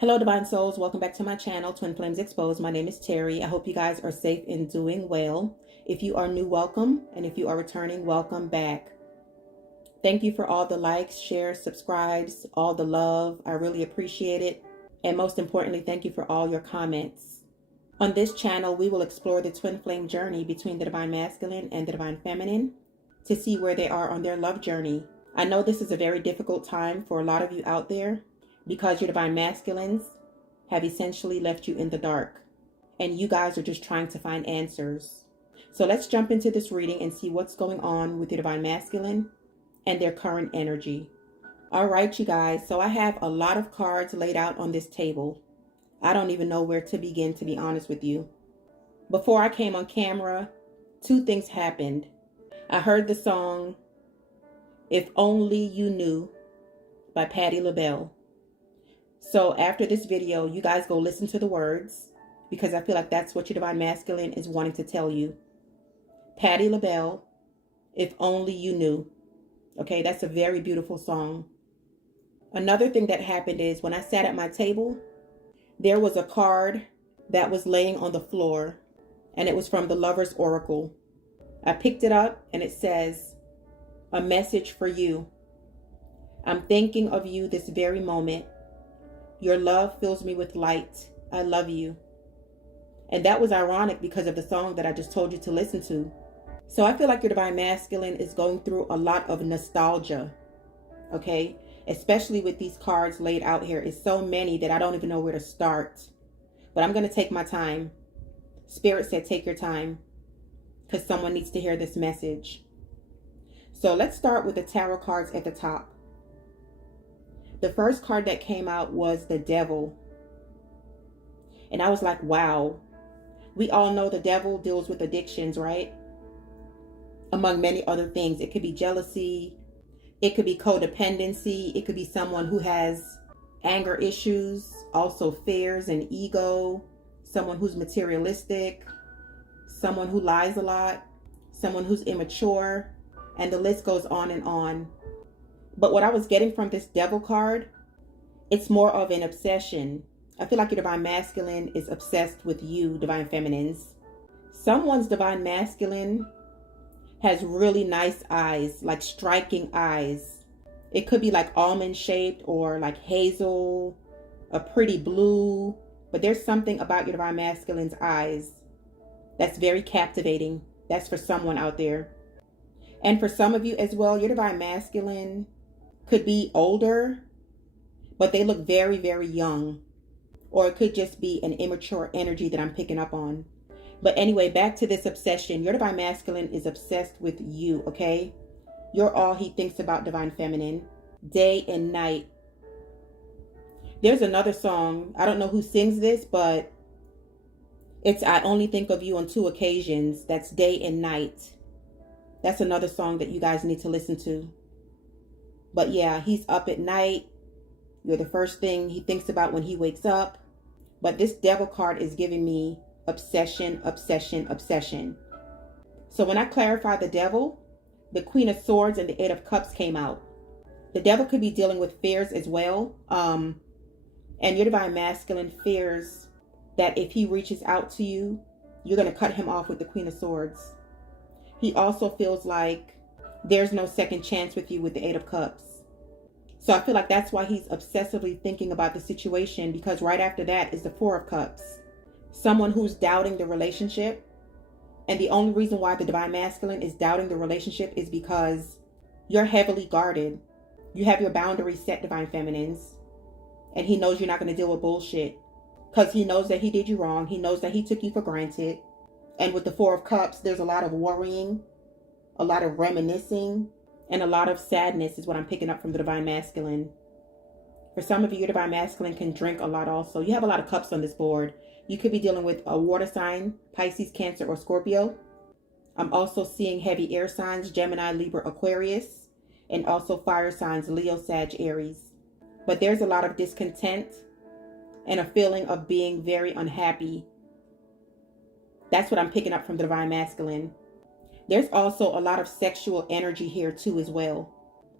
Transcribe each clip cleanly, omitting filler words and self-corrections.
Hello, Divine Souls. Welcome back to my channel, Twin Flames Exposed. My name is Terry. I hope you guys are safe and doing well. If you are new, welcome. And if you are returning, welcome back. Thank you for all the likes, shares, subscribes, all the love. I really appreciate it. And most importantly, thank you for all your comments. On this channel, we will explore the twin flame journey between the Divine Masculine and the Divine Feminine to see where they are on their love journey. I know this is a very difficult time for a lot of you out there, because your Divine Masculines have essentially left you in the dark and you guys are just trying to find answers. So let's jump into this reading and see what's going on with your Divine Masculine and their current energy. All right, you guys. So I have a lot of cards laid out on this table. I don't even know where to begin, to be honest with you. Before I came on camera, two things happened. I heard the song, If Only You Knew by Patti LaBelle. So after this video, you guys go listen to the words, because I feel like that's what your Divine Masculine is wanting to tell you. Patti LaBelle, If Only You Knew. Okay, that's a very beautiful song. Another thing that happened is when I sat at my table, there was a card that was laying on the floor, and it was from the Lover's Oracle. I picked it up and it says, a message for you. I'm thinking of you this very moment. Your love fills me with light. I love you. And that was ironic because of the song that I just told you to listen to. So I feel like your Divine Masculine is going through a lot of nostalgia. Okay? Especially with these cards laid out here. It's so many that I don't even know where to start. But I'm going to take my time. Spirit said take your time, because someone needs to hear this message. So let's start with the tarot cards at the top. The first card that came out was the Devil. And I was like, wow. We all know the Devil deals with addictions, right? Among many other things. It could be jealousy. It could be codependency. It could be someone who has anger issues, also fears and ego, someone who's materialistic, someone who lies a lot, someone who's immature, and the list goes on and on. But what I was getting from this Devil card, it's more of an obsession. I feel like your Divine Masculine is obsessed with you, Divine Feminines. Someone's Divine Masculine has really nice eyes, like striking eyes. It could be like almond shaped or like hazel, a pretty blue. But there's something about your Divine Masculine's eyes that's very captivating. That's for someone out there. And for some of you as well, your Divine Masculine could be older, but they look very, very young. Or it could just be an immature energy that I'm picking up on. But anyway, back to this obsession. Your Divine Masculine is obsessed with you, okay? You're all he thinks about, Divine Feminine, day and night. There's another song. I don't know who sings this, but it's I Only Think of You on Two Occasions. That's day and night. That's another song that you guys need to listen to. But yeah, he's up at night. You're the first thing he thinks about when he wakes up. But this Devil card is giving me obsession, obsession, obsession. So when I clarify the Devil, the Queen of Swords and the Eight of Cups came out. The Devil could be dealing with fears as well. And your Divine Masculine fears that if he reaches out to you, you're going to cut him off with the Queen of Swords. He also feels like there's no second chance with you with the Eight of Cups. So I feel like that's why he's obsessively thinking about the situation, because right after that is the Four of Cups. Someone who's doubting the relationship. And the only reason why the Divine Masculine is doubting the relationship is because you're heavily guarded. You have your boundaries set, Divine Feminines. And he knows you're not going to deal with bullshit. Because he knows that he did you wrong. He knows that he took you for granted. And with the Four of Cups, there's a lot of worrying, a lot of reminiscing, and a lot of sadness is what I'm picking up from the Divine Masculine. For some of you, your Divine Masculine can drink a lot also. You have a lot of cups on this board. You could be dealing with a water sign, Pisces, Cancer, or Scorpio. I'm also seeing heavy air signs, Gemini, Libra, Aquarius, and also fire signs, Leo, Sag, Aries. But there's a lot of discontent and a feeling of being very unhappy. That's what I'm picking up from the Divine Masculine. There's also a lot of sexual energy here too as well.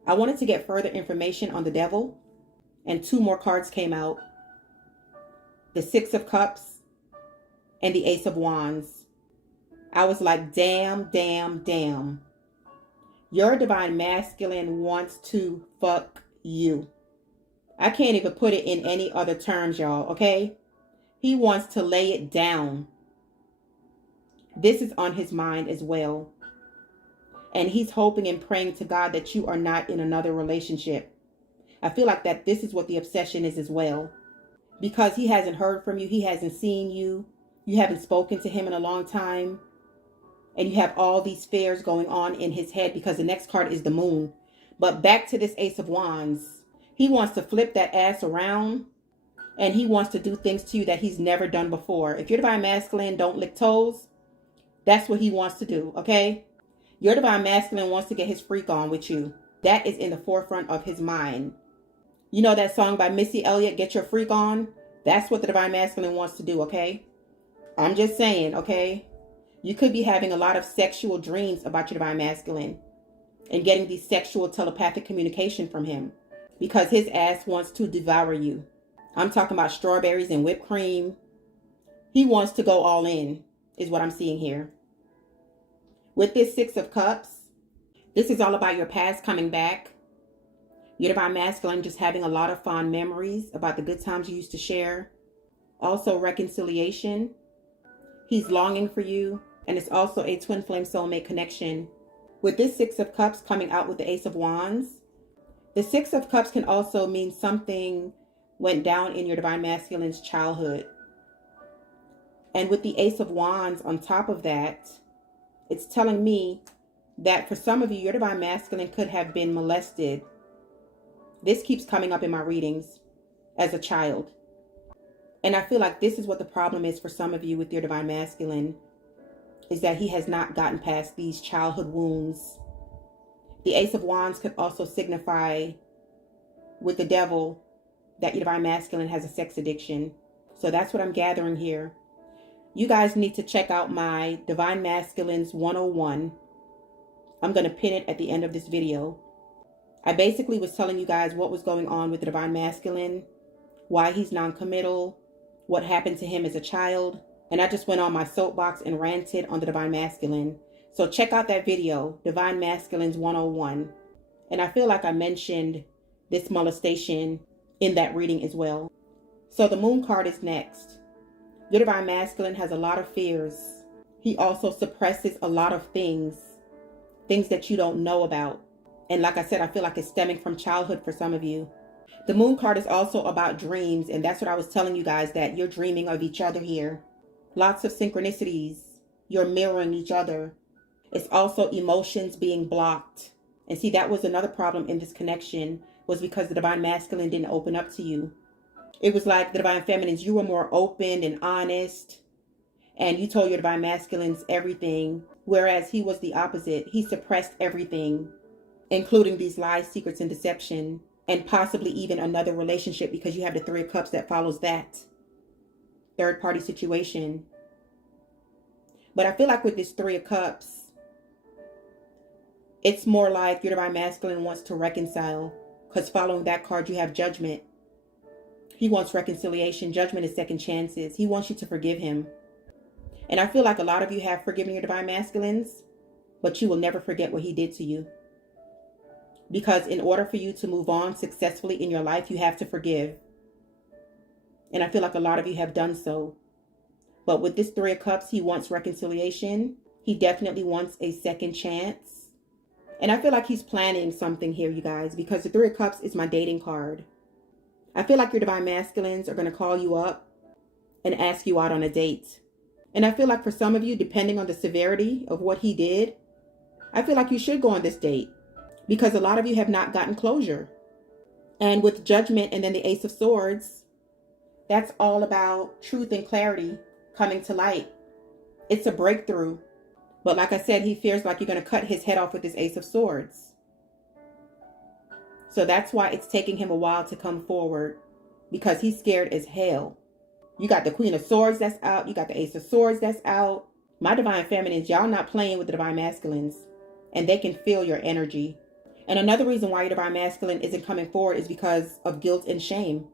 I wanted to get further information on the Devil, and two more cards came out. the Six of Cups, and the Ace of Wands. I was like, damn, damn, damn. Your divine masculine wants to fuck you. I can't even put it in any other terms, y'all, okay? He wants to lay it down. This is on his mind as well. And he's hoping and praying to God that you are not in another relationship. I feel like that this is what the obsession is as well. Because he hasn't heard from you. He hasn't seen you. You haven't spoken to him in a long time. And you have all these fears going on in his head because the next card is the moon. But back to this Ace of Wands. He wants to flip that ass around. And he wants to do things to you that he's never done before. If your divine masculine don't lick toes, that's what he wants to do, okay? Your divine masculine wants to get his freak on with you. That is in the forefront of his mind. You know that song by Missy Elliott, Get Your Freak On? That's what the divine masculine wants to do, okay? I'm just saying, okay? You could be having a lot of sexual dreams about your divine masculine and getting these sexual telepathic communication from him because his ass wants to devour you. I'm talking about strawberries and whipped cream. He wants to go all in, is what I'm seeing here. With this Six of Cups, this is all about your past coming back. Your divine masculine just having a lot of fond memories about the good times you used to share. Also reconciliation. He's longing for you. And it's also a twin flame soulmate connection. With this Six of Cups coming out with the Ace of Wands, the Six of Cups can also mean something went down in your divine masculine's childhood. And with the Ace of Wands on top of that, it's telling me that for some of you, your divine masculine could have been molested. This keeps coming up in my readings as a child. And I feel like this is what the problem is for some of you with your divine masculine, is that he has not gotten past these childhood wounds. The Ace of Wands could also signify with the devil that your divine masculine has a sex addiction. So that's what I'm gathering here. You guys need to check out my Divine Masculines 101. I'm going to pin it at the end of this video. I basically was telling you guys what was going on with the divine masculine, why he's non-committal, what happened to him as a child. And I just went on my soapbox and ranted on the divine masculine. So check out that video, Divine Masculines 101. And I feel like I mentioned this molestation in that reading as well. So the moon card is next. Your divine masculine has a lot of fears. He also suppresses a lot of things that you don't know about. And like I said, I feel like it's stemming from childhood for some of you. The moon card is also about dreams. And that's what I was telling you guys, that you're dreaming of each other here. Lots of synchronicities. You're mirroring each other. It's also emotions being blocked. And see, that was another problem in this connection, was because the divine masculine didn't open up to you. It was like the divine feminines, you were more open and honest. And you told your divine masculines everything. Whereas he was the opposite. He suppressed everything, including these lies, secrets, and deception. And possibly even another relationship, because you have the Three of Cups that follows that. Third party situation. But I feel like with this Three of Cups, it's more like your divine masculine wants to reconcile. Because following that card, you have Judgment. He wants reconciliation. Judgment is second chances. He wants you to forgive him. And I feel like a lot of you have forgiven your divine masculines, but you will never forget what he did to you. Because in order for you to move on successfully in your life, you have to forgive. And I feel like a lot of you have done so. But with this Three of Cups, he wants reconciliation. He definitely wants a second chance. And I feel like he's planning something here, you guys, because the Three of Cups is my dating card. I feel like your divine masculines are going to call you up and ask you out on a date. And I feel like for some of you, depending on the severity of what he did, I feel like you should go on this date, because a lot of you have not gotten closure. And with Judgment and then the Ace of Swords, that's all about truth and clarity coming to light. It's a breakthrough. But like I said, he fears like you're going to cut his head off with this Ace of Swords. So that's why it's taking him a while to come forward, because he's scared as hell. You got the Queen of Swords that's out. You got the Ace of Swords that's out. My divine feminines, y'all not playing with the divine masculines, and they can feel your energy. And another reason why your divine masculine isn't coming forward is because of guilt and shame,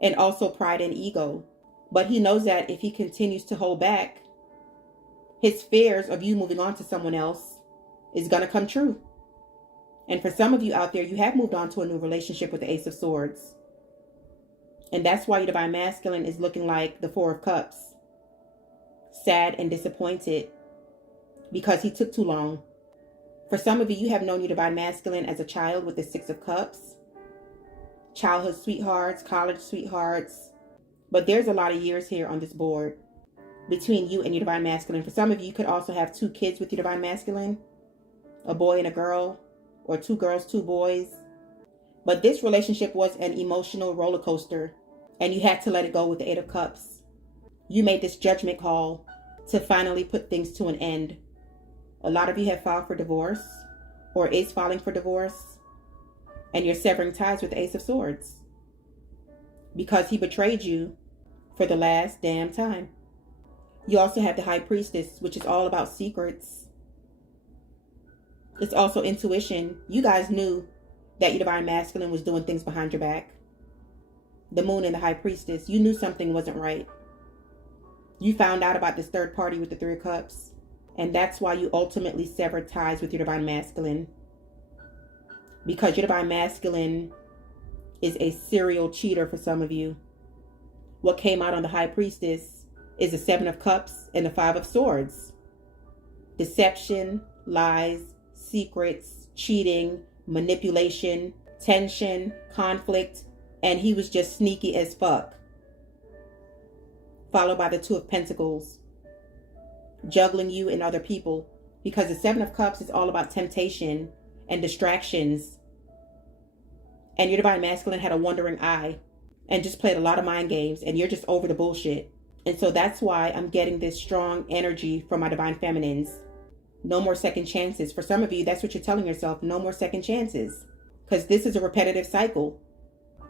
and also pride and ego. But he knows that if he continues to hold back, his fears of you moving on to someone else is going to come true. And for some of you out there, you have moved on to a new relationship with the Ace of Swords. And that's why your Divine Masculine is looking like the Four of Cups. Sad and disappointed because he took too long. For some of you, you have known your Divine Masculine as a child with the Six of Cups. Childhood sweethearts, college sweethearts. But there's a lot of years here on this board between you and your Divine Masculine. For some of you, you could also have 2 kids with your Divine Masculine. A boy and a girl. Or 2 girls, 2 boys. But this relationship was an emotional roller coaster. And you had to let it go with the 8 of Cups. You made this judgment call to finally put things to an end. A lot of you have filed for divorce. Or is filing for divorce. And you're severing ties with the Ace of Swords. Because he betrayed you for the last damn time. You also have the High Priestess, which is all about secrets. It's also intuition. You guys knew that your Divine Masculine was doing things behind your back. The Moon and the High Priestess. You knew something wasn't right. You found out about this third party with the 3 of Cups. And that's why you ultimately severed ties with your Divine Masculine. Because your Divine Masculine is a serial cheater for some of you. What came out on the High Priestess is the 7 of Cups and the 5 of Swords. Deception, lies, secrets, cheating, manipulation, tension, conflict, and he was just sneaky as fuck. Followed by the 2 of Pentacles. Juggling you and other people. Because the 7 of Cups is all about temptation and distractions. And your Divine Masculine had a wandering eye and just played a lot of mind games, and you're just over the bullshit. And so that's why I'm getting this strong energy from my Divine Feminines. No more second chances. For some of you, that's what you're telling yourself. No more second chances. Because this is a repetitive cycle.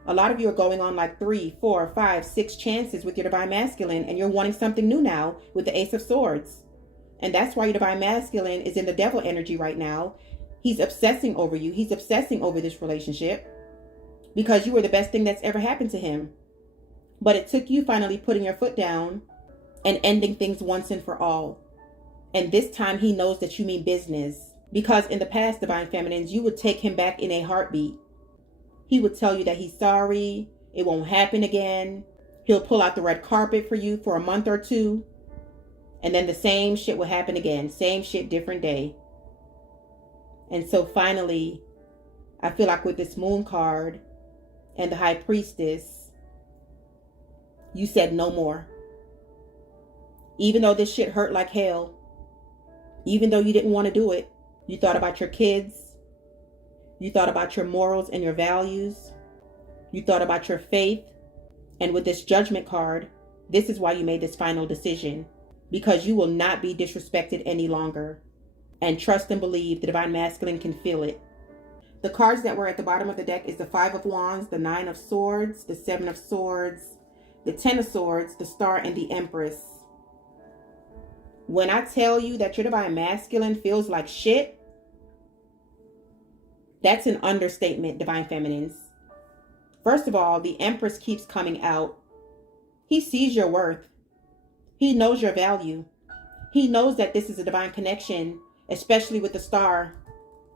A lot of you are going on like 3, 4, 5, 6 chances with your Divine Masculine, and you're wanting something new now with the Ace of Swords. And that's why your Divine Masculine is in the devil energy right now. He's obsessing over you. He's obsessing over this relationship because you were the best thing that's ever happened to him. But it took you finally putting your foot down and ending things once and for all. And this time he knows that you mean business. Because in the past, Divine Feminines, you would take him back in a heartbeat. He would tell you that he's sorry, it won't happen again. He'll pull out the red carpet for you for a month or 2. And then the same shit will happen again. Same shit, different day. And so finally, I feel like with this Moon card and the High Priestess, you said no more. Even though this shit hurt like hell, even though you didn't want to do it, you thought about your kids, you thought about your morals and your values, you thought about your faith, and with this Judgment card, this is why you made this final decision, because you will not be disrespected any longer. And trust and believe, the Divine Masculine can feel it. The cards that were at the bottom of the deck is the 5 of Wands, the 9 of Swords, the 7 of Swords, the 10 of Swords, the Star, and the Empress. When I tell you that your Divine Masculine feels like shit, that's an understatement, Divine Feminines. First of all, the Empress keeps coming out. He sees your worth. He knows your value. He knows that this is a divine connection, especially with the Star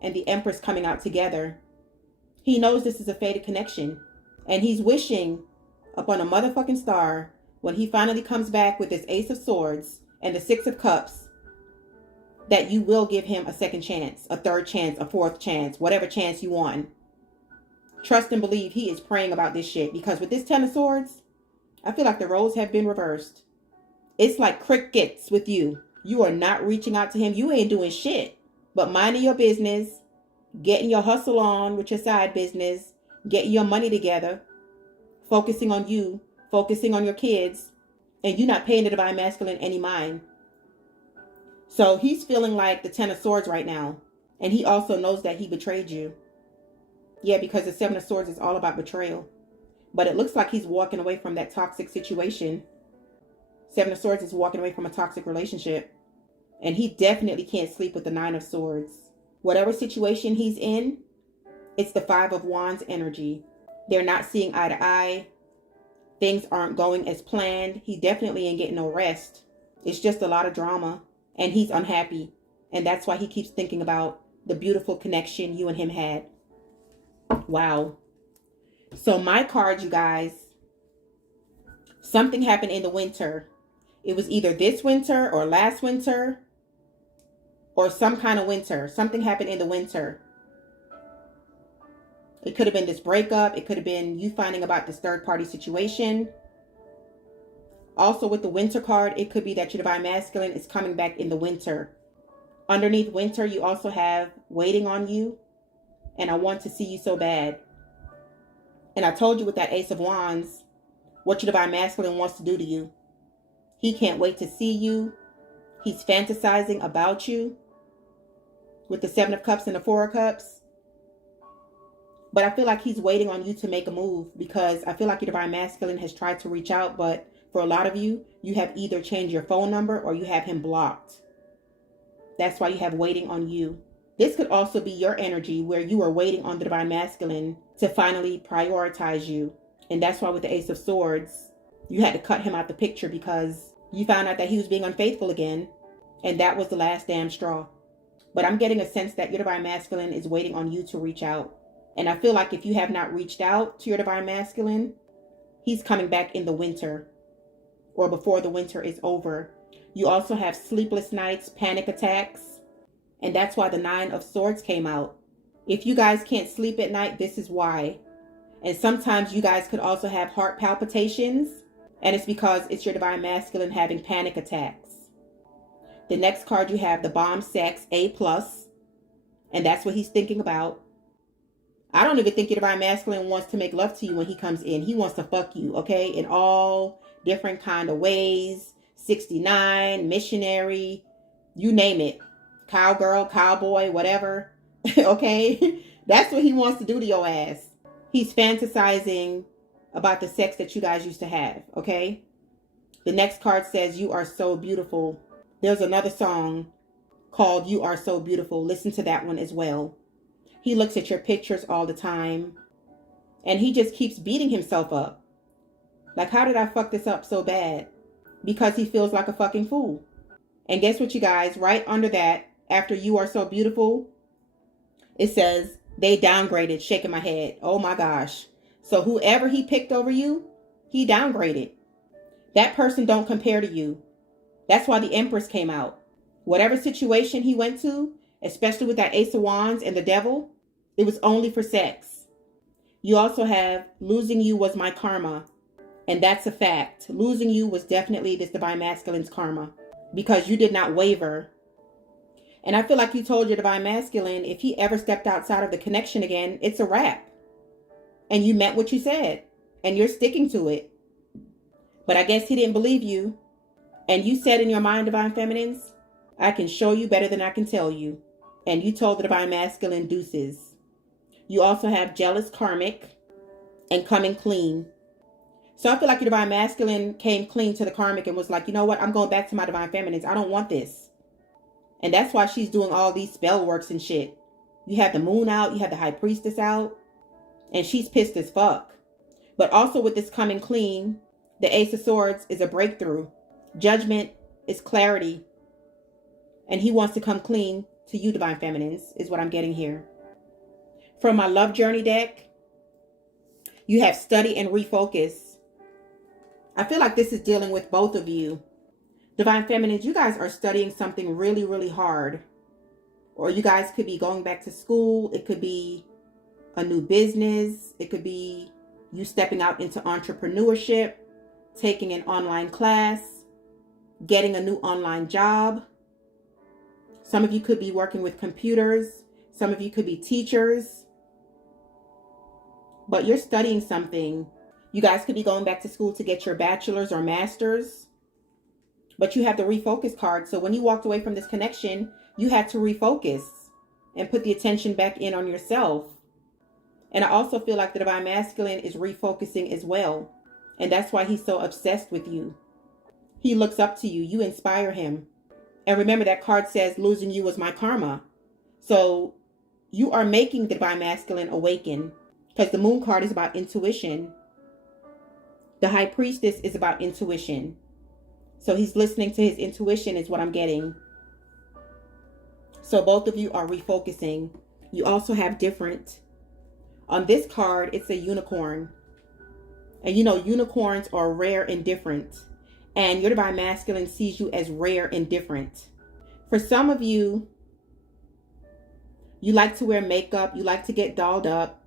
and the Empress coming out together. He knows this is a fated connection. And he's wishing upon a motherfucking star when he finally comes back with this Ace of Swords and the 6 of Cups, that you will give him a second chance, a third chance, a fourth chance, whatever chance you want. Trust and believe he is praying about this shit, because with this 10 of Swords, I feel like the roles have been reversed. It's like crickets with you. You are not reaching out to him. You ain't doing shit but minding your business, getting your hustle on with your side business, getting your money together, focusing on you, focusing on your kids, and you're not paying the Divine Masculine any mind. So he's feeling like the 10 of Swords right now. And he also knows that he betrayed you. Yeah, because the 7 of Swords is all about betrayal. But it looks like he's walking away from that toxic situation. 7 of Swords is walking away from a toxic relationship. And he definitely can't sleep with the 9 of Swords. Whatever situation he's in, it's the 5 of Wands energy. They're not seeing eye to eye. Things aren't going as planned. He definitely ain't getting no rest. It's just a lot of drama, and he's unhappy. And that's why he keeps thinking about the beautiful connection you and him had. Wow. So my card, you guys, something happened in the winter. It was either this winter or last winter or some kind of winter. Something happened in the winter. It could have been this breakup. It could have been you finding about this third party situation. Also with the winter card, it could be that your divine masculine is coming back in the winter. Underneath winter, you also have waiting on you. And I want to see you so bad. And I told you with that Ace of Wands, what your divine masculine wants to do to you. He can't wait to see you. He's fantasizing about you. With the Seven of Cups and the Four of Cups. But I feel like he's waiting on you to make a move, because I feel like your divine masculine has tried to reach out, but for a lot of you, you have either changed your phone number or you have him blocked. That's why you have waiting on you. This could also be your energy where you are waiting on the divine masculine to finally prioritize you. And that's why with the Ace of Swords, you had to cut him out the picture because you found out that he was being unfaithful again. And that was the last damn straw. But I'm getting a sense that your divine masculine is waiting on you to reach out. And I feel like if you have not reached out to your divine masculine, he's coming back in the winter or before the winter is over. You also have sleepless nights, panic attacks. And that's why the Nine of Swords came out. If you guys can't sleep at night, this is why. And sometimes you guys could also have heart palpitations. And it's because it's your divine masculine having panic attacks. The next card you have the bomb sex A+. And that's what he's thinking about. I don't even think your divine masculine wants to make love to you when he comes in. He wants to fuck you, okay? In all different kind of ways. 69, missionary, you name it. Cowgirl, cowboy, whatever. Okay? That's what he wants to do to your ass. He's fantasizing about the sex that you guys used to have, okay? The next card says, you are so beautiful. There's another song called You Are So Beautiful. Listen to that one as well. He looks at your pictures all the time. And he just keeps beating himself up. Like, how did I fuck this up so bad? Because he feels like a fucking fool. And guess what, you guys? Right under that, after You Are So Beautiful, it says, they downgraded, shaking my head. Oh my gosh. So whoever he picked over you, he downgraded. That person don't compare to you. That's why the Empress came out. Whatever situation he went to, especially with that Ace of Wands and the Devil, it was only for sex. You also have losing you was my karma. And that's a fact. Losing you was definitely this divine masculine's karma. Because you did not waver. And I feel like you told your divine masculine, if he ever stepped outside of the connection again, it's a wrap. And you meant what you said. And you're sticking to it. But I guess he didn't believe you. And you said in your mind, divine feminines, I can show you better than I can tell you. And you told the divine masculine deuces. You also have jealous karmic and coming clean. So I feel like your divine masculine came clean to the karmic and was like, you know what? I'm going back to my divine feminines. I don't want this. And that's why she's doing all these spell works and shit. You have the moon out. You have the high priestess out. And she's pissed as fuck. But also with this coming clean, the Ace of Swords is a breakthrough. Judgment is clarity. And he wants to come clean to you, divine feminines, is what I'm getting here. From my love journey deck, you have study and refocus. I feel like this is dealing with both of you. Divine feminines, you guys are studying something really, really hard. Or you guys could be going back to school. It could be a new business. It could be you stepping out into entrepreneurship, taking an online class, getting a new online job. Some of you could be working with computers. Some of you could be teachers. But you're studying something. You guys could be going back to school to get your bachelor's or master's. But you have the refocus card. So when you walked away from this connection, you had to refocus and put the attention back in on yourself. And I also feel like the divine masculine is refocusing as well. And that's why he's so obsessed with you. He looks up to you. You inspire him. And remember that card says losing you was my karma. So you are making the divine masculine awaken. Because the moon card is about intuition. The High Priestess is about intuition. So he's listening to his intuition is what I'm getting. So both of you are refocusing. You also have different. On this card, it's a unicorn. And you know, unicorns are rare and different. And your divine masculine sees you as rare and different. For some of you, you like to wear makeup. You like to get dolled up.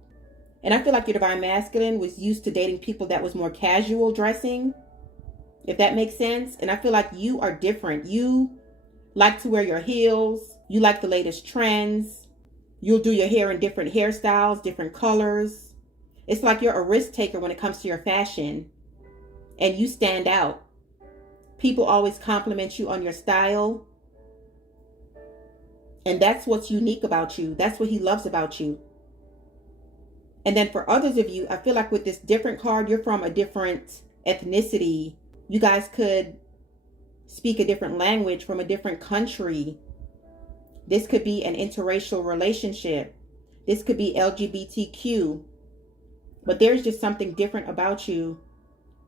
And I feel like your divine masculine was used to dating people that was more casual dressing, if that makes sense. And I feel like you are different. You like to wear your heels. You like the latest trends. You'll do your hair in different hairstyles, different colors. It's like you're a risk taker when it comes to your fashion. And you stand out. People always compliment you on your style. And that's what's unique about you. That's what he loves about you. And then for others of you, I feel like with this different card, you're from a different ethnicity. You guys could speak a different language, from a different country. This could be an interracial relationship. This could be LGBTQ. But there's just something different about you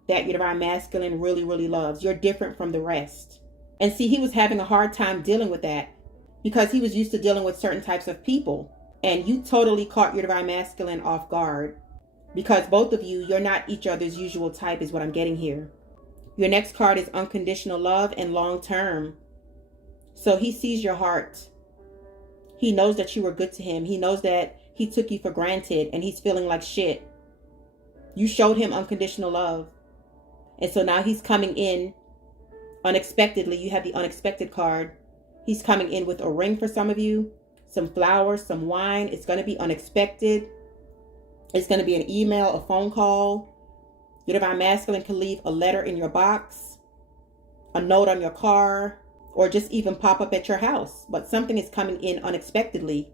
that your divine masculine really, really loves. You're different from the rest. And see, he was having a hard time dealing with that because he was used to dealing with certain types of people. And you totally caught your divine masculine off guard because both of you, you're not each other's usual type is what I'm getting here. Your next card is unconditional love and long term. So he sees your heart. He knows that you were good to him. He knows that he took you for granted and he's feeling like shit. You showed him unconditional love. And so now he's coming in unexpectedly. You have the unexpected card. He's coming in with a ring for some of you. Some flowers, some wine. It's going to be unexpected. It's going to be an email, a phone call. Your divine masculine can leave a letter in your box, a note on your car, or just even pop up at your house. But something is coming in unexpectedly.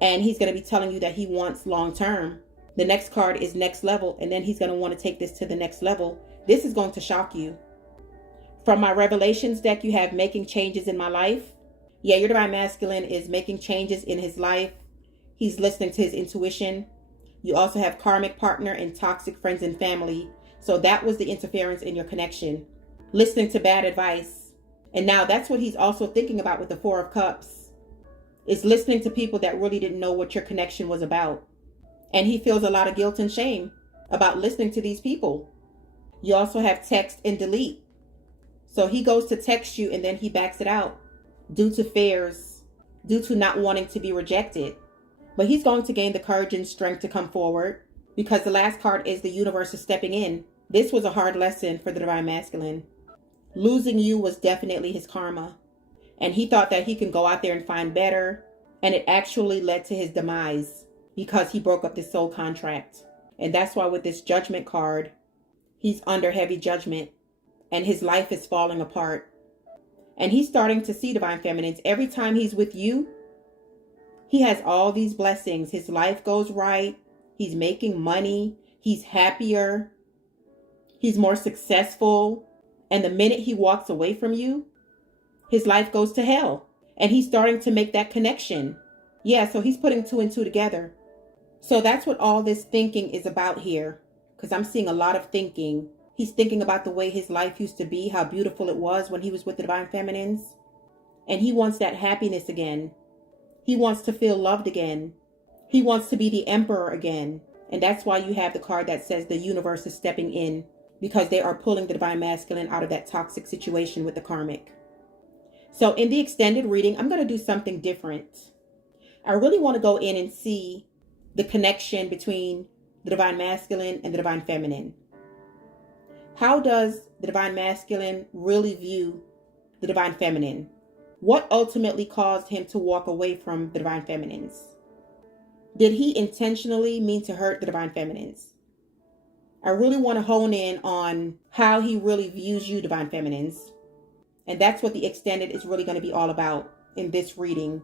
And he's going to be telling you that he wants long term. The next card is next level. And then he's going to want to take this to the next level. This is going to shock you. From my Revelations deck, you have making changes in my life. Yeah, your divine masculine is making changes in his life. He's listening to his intuition. You also have karmic partner and toxic friends and family. So that was the interference in your connection. Listening to bad advice. And now that's what he's also thinking about with the Four of Cups. Is listening to people that really didn't know what your connection was about. And he feels a lot of guilt and shame about listening to these people. You also have text and delete. So he goes to text you and then he backs it out. Due to fears, due to not wanting to be rejected. But he's going to gain the courage and strength to come forward because the last card is the universe is stepping in. This was a hard lesson for the divine masculine. Losing you was definitely his karma. And he thought that he can go out there and find better. And it actually led to his demise because he broke up this soul contract. And that's why with this judgment card, he's under heavy judgment and his life is falling apart. And he's starting to see, divine feminines, every time he's with you, he has all these blessings. His life goes right. He's making money. He's happier. He's more successful. And the minute he walks away from you, his life goes to hell. And he's starting to make that connection. Yeah, so he's putting two and two together. So that's what all this thinking is about here. Because I'm seeing a lot of thinking. He's thinking about the way his life used to be, how beautiful it was when he was with the divine feminines. And he wants that happiness again. He wants to feel loved again. He wants to be the emperor again. And that's why you have the card that says the universe is stepping in because they are pulling the divine masculine out of that toxic situation with the karmic. So in the extended reading, I'm going to do something different. I really want to go in and see the connection between the divine masculine and the divine feminine. How does the divine masculine really view the divine feminine? What ultimately caused him to walk away from the divine feminines? Did he intentionally mean to hurt the divine feminines? I really want to hone in on how he really views you, divine feminines. And that's what the extended is really going to be all about in this reading.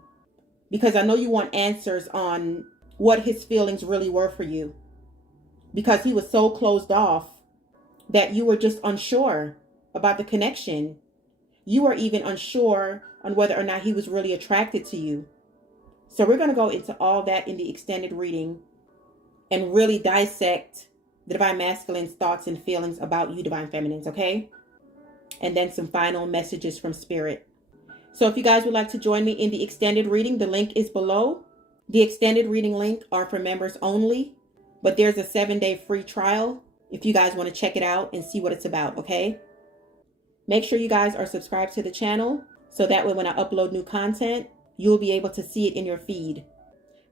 Because I know you want answers on what his feelings really were for you. Because he was so closed off that you were just unsure about the connection. You were even unsure on whether or not he was really attracted to you. So we're going to go into all that in the extended reading and really dissect the Divine Masculine's thoughts and feelings about you, Divine Feminines, okay? And then some final messages from Spirit. So if you guys would like to join me in the extended reading, the link is below. The extended reading link are for members only, but there's a 7-day free trial if you guys want to check it out and see what it's about, okay? Make sure you guys are subscribed to the channel so that way when I upload new content, you'll be able to see it in your feed.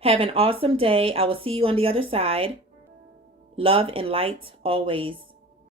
Have an awesome day. I will see you on the other side. Love and light always.